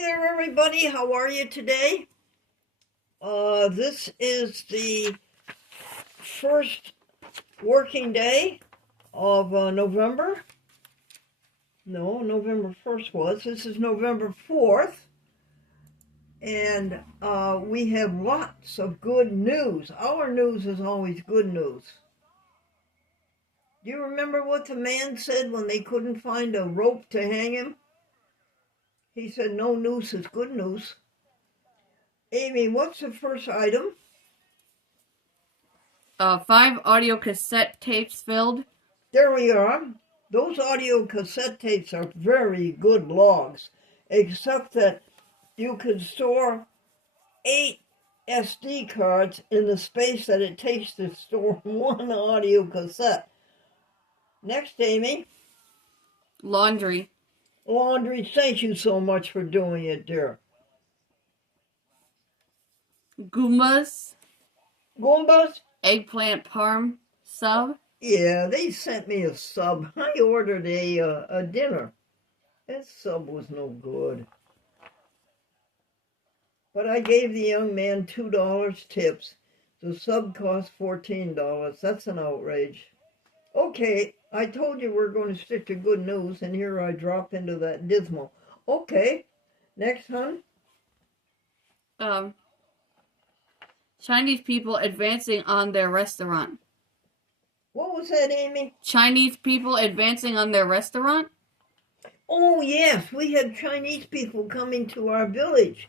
Hey there, everybody. How are you today? This is the first working day of November. No, November 1st was. This is November 4th. And we have lots of good news. Our news is always good news. Do you remember what the man said when they couldn't find a rope to hang him? He said, no news is good news. Amy, what's the first item? 5 audio cassette tapes filled. There we are. Those audio cassette tapes are very good logs, except that you can store 8 SD cards in the space that it takes to store one audio cassette. Next, Amy. Laundry. Laundry, thank you so much for doing it, dear. Goombas. Goombas? Eggplant parm sub. Yeah, they sent me a sub. I ordered a dinner. That sub was no good. But I gave the young man $2 tips. The sub cost $14. That's an outrage. Okay, I told you we're going to stick to good news, and here I drop into that dismal. Okay, next, hon. Chinese people advancing on their restaurant. What was that, Amy? Chinese people advancing on their restaurant? Oh, yes, we had Chinese people coming to our village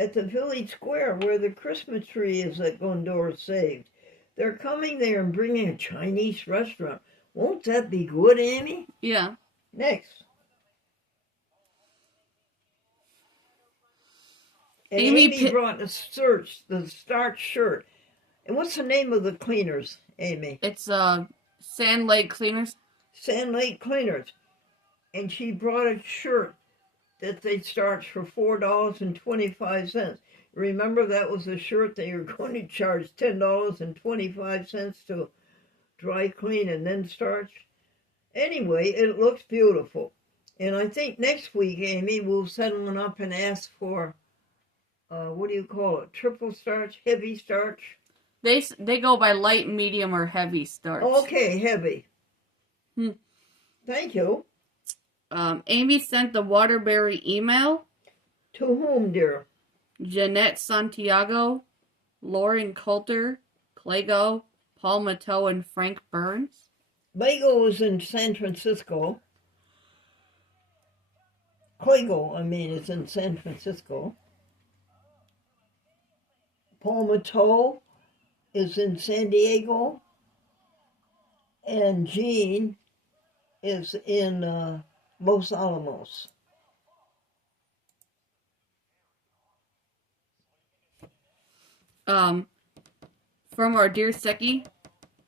at the village square where the Christmas tree is that Gondor saved. They're coming there and bringing a Chinese restaurant. Won't that be good, Amy? Yeah. Next. And Amy brought the starch shirt. And what's the name of the cleaners, Amy? It's Sand Lake Cleaners. Sand Lake Cleaners. And she brought a shirt that they starch for $4.25. Remember, that was a shirt that you're going to charge $10.25 to dry clean and then starch. Anyway, it looks beautiful. And I think next week, Amy, we'll set one up and ask for, what do you call it, triple starch, heavy starch? They go by light, medium, or heavy starch. Okay, heavy. Thank you. Amy sent the Waterbury email. To whom, dear? Jeanette Santiago, Lauren Coulter, Clego, Paul Mateau, and Frank Burns. Lego is in San Francisco. Clego, is in San Francisco. Paul Mateau is in San Diego. And Jean is in Los Alamos. From our dear Seki,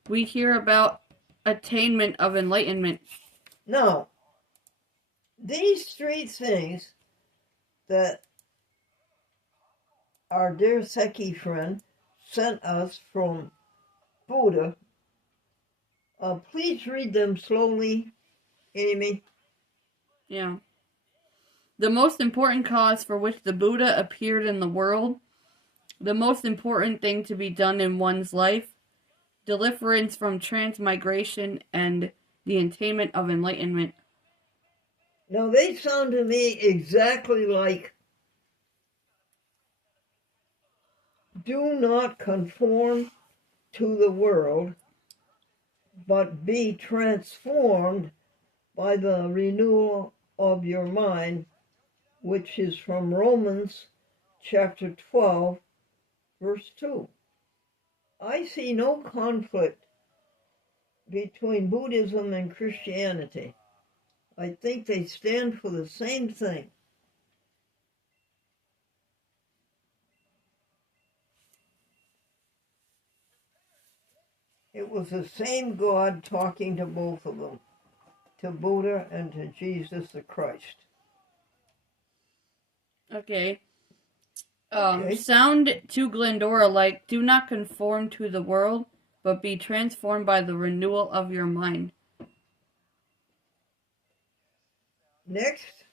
we hear about attainment of enlightenment. Now, these 3 things that our dear Seki friend sent us from Buddha, please read them slowly, Amy. Yeah. The most important cause for which the Buddha appeared in the world, the most important thing to be done in one's life, deliverance from transmigration, and the attainment of enlightenment. Now, they sound to me exactly like, do not conform to the world, but be transformed by the renewal of your mind, which is from Romans chapter 12, verse 2. I see no conflict between Buddhism and Christianity. I think they stand for the same thing. It was the same God talking to both of them, to Buddha and to Jesus the Christ. Okay. Sound to Glendora like, do not conform to the world, but be transformed by the renewal of your mind. Next.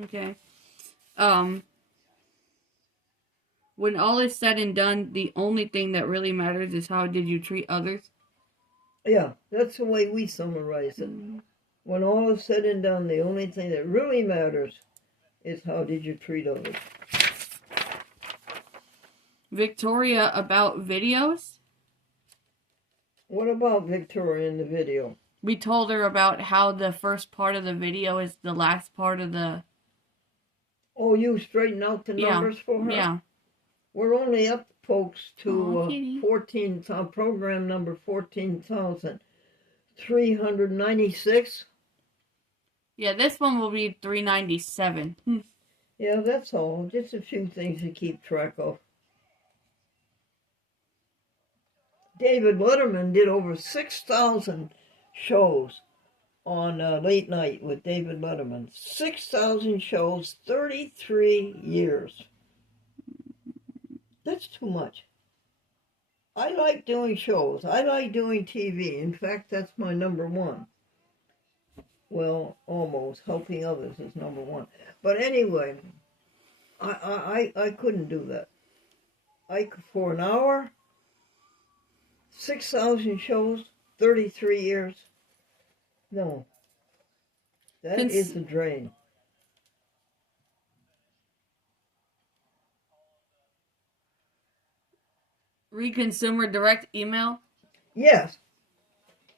Okay. When all is said and done, the only thing that really matters is how did you treat others? Yeah, that's the way we summarize it. When all is said and done, the only thing that really matters is how did you treat others. Victoria, about videos. What about Victoria in the video? We told her about how the first part of the video is the last part of the... Oh, you straighten out the numbers for her? Yeah. We're only up, folks, Aw, to kitty. program number 14,396. Yeah, this one will be 397. Yeah, that's all. Just a few things to keep track of. David Letterman did over 6,000 shows on late night with David Letterman. 6,000 shows, 33 years. That's too much. I like doing shows. I like doing TV. In fact, that's my number one. Well, almost. Helping others is number one. But anyway, I couldn't do that. For an hour, 6,000 shows, 33 years. No. That is a drain. Read Consumer Direct email? Yes.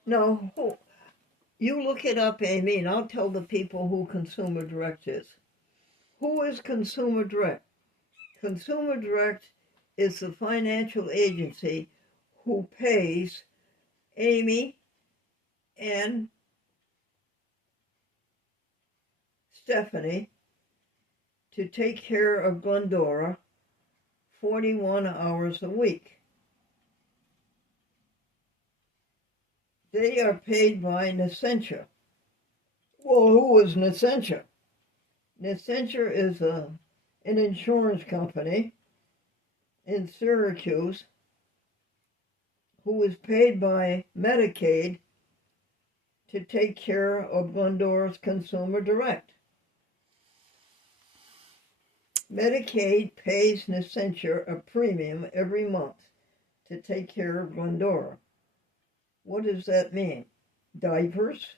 No. You look it up, Amy, and I'll tell the people who Consumer Direct is. Who is Consumer Direct? Consumer Direct is the financial agency who pays Amy and Stephanie to take care of Glendora 41 hours a week. They are paid by Nescentia. Well, who is Nescentia? Nescentia is an insurance company in Syracuse who is paid by Medicaid to take care of Glendora's Consumer Direct. Medicaid pays Nescentia a premium every month to take care of Glendora. What does that mean? Diapers?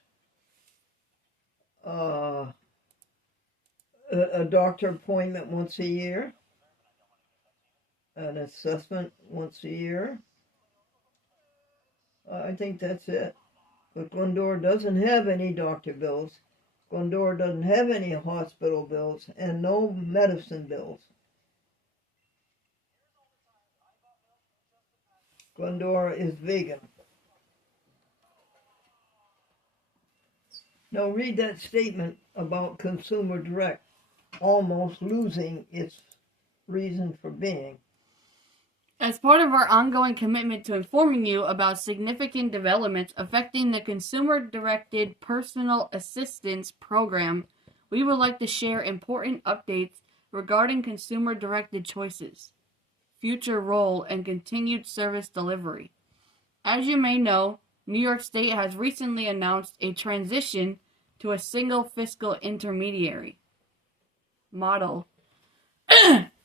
A doctor appointment once a year? An assessment once a year? I think that's it. But Glendora doesn't have any doctor bills. Glendora doesn't have any hospital bills and no medicine bills. Glendora is vegan. Now read that statement about Consumer Direct almost losing its reason for being. As part of our ongoing commitment to informing you about significant developments affecting the consumer-directed personal assistance program, we would like to share important updates regarding consumer-directed choices, future role, and continued service delivery. As you may know, New York State has recently announced a transition to a single fiscal intermediary model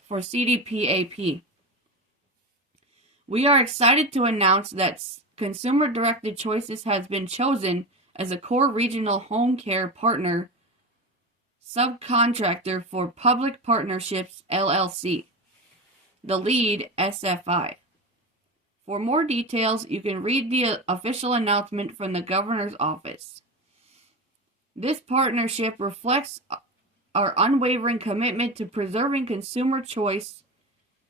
for CDPAP. We are excited to announce that Consumer-Directed Choices has been chosen as a core regional home care partner subcontractor for Public Partnerships LLC, the lead SFI. For more details, you can read the official announcement from the Governor's Office. This partnership reflects our unwavering commitment to preserving consumer choice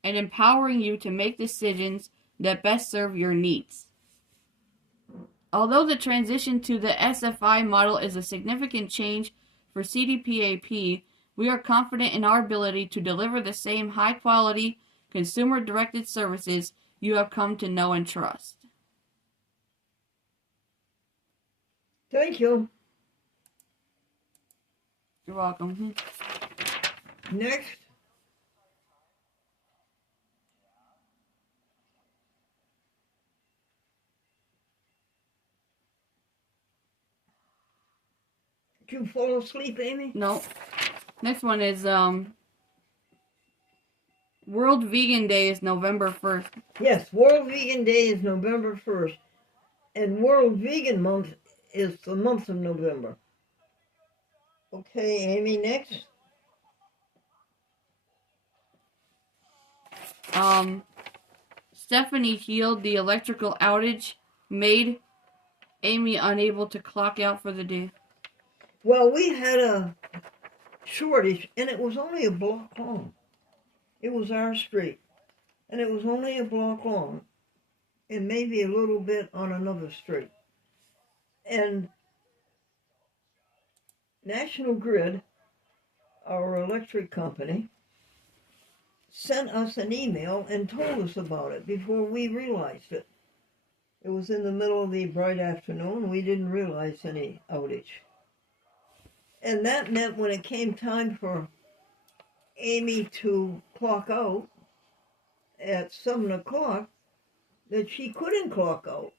and empowering you to make decisions that best serve your needs. Although the transition to the SFI model is a significant change for CDPAP, we are confident in our ability to deliver the same high-quality, consumer-directed services you have come to know and trust. Thank you. You're welcome. Next. Did you fall asleep, Amy? No. Next one is World Vegan Day is November 1st. Yes, World Vegan Day is November 1st. And World Vegan Month is the month of November. Okay, Amy, next. Stephanie healed the electrical outage made Amy unable to clock out for the day. Well, we had a shortage, and it was only a block long. It was our street, and it was only a block long, and maybe a little bit on another street. And National Grid, our electric company, sent us an email and told us about it before we realized it. It was in the middle of the bright afternoon. We didn't realize any outage. And that meant when it came time for Amy to clock out at 7 o'clock, that she couldn't clock out.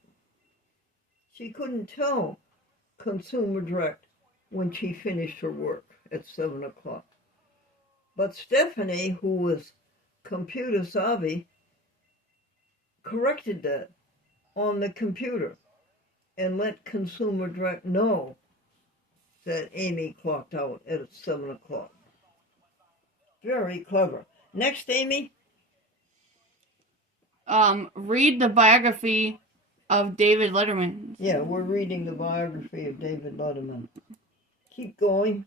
She couldn't tell Consumer Direct when she finished her work at 7 o'clock. But Stephanie, who was computer savvy, corrected that on the computer and let Consumer Direct know that Amy clocked out at 7 o'clock. Very clever. Next, Amy. Read the biography of David Letterman. Yeah, we're reading the biography of David Letterman. Keep going.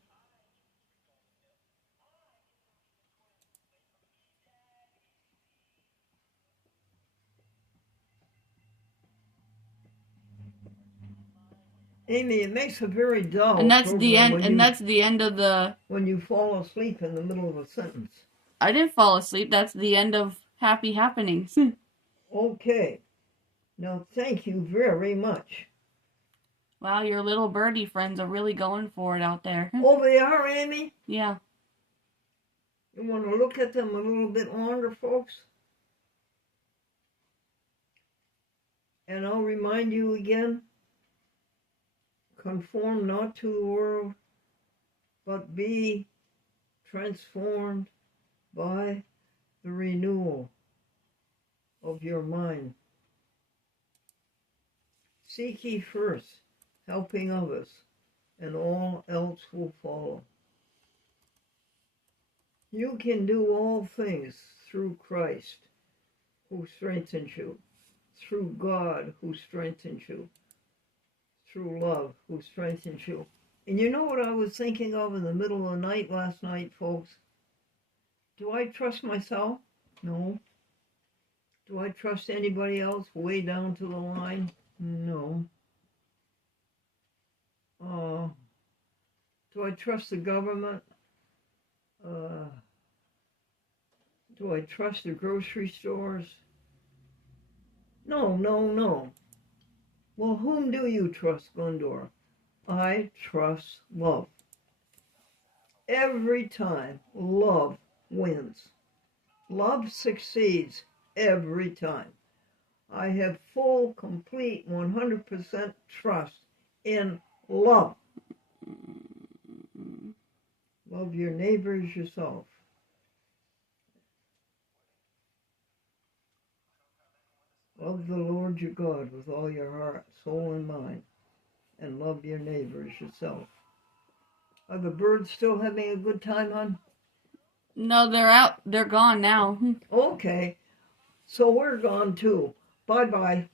Amy, it makes a very dull. And that's the end. And that's the end of the. When you fall asleep in the middle of a sentence. I didn't fall asleep. That's the end of Happy Happenings. Okay. Now, thank you very much. Wow, your little birdie friends are really going for it out there. Oh, they are, Amy? Yeah. You want to look at them a little bit longer, folks? And I'll remind you again, conform not to the world, but be transformed by the renewal of your mind. Seek ye first helping others, and all else will follow. You can do all things through Christ, who strengthens you, through God, who strengthens you, through love, who strengthens you. And you know what I was thinking of in the middle of the night last night, folks? Do I trust myself? No. Do I trust anybody else way down to the line? No. Do I trust the government? Do I trust the grocery stores? No. Well, whom do you trust, Glendora? I trust love. Every time, love wins. Love succeeds every time. I have full, complete, 100% trust in love. Love your neighbor as yourself. Love the Lord your God with all your heart, soul, and mind, and love your neighbor as yourself. Are the birds still having a good time, hon? No, they're out. They're gone now. Okay, so we're gone too. Bye-bye.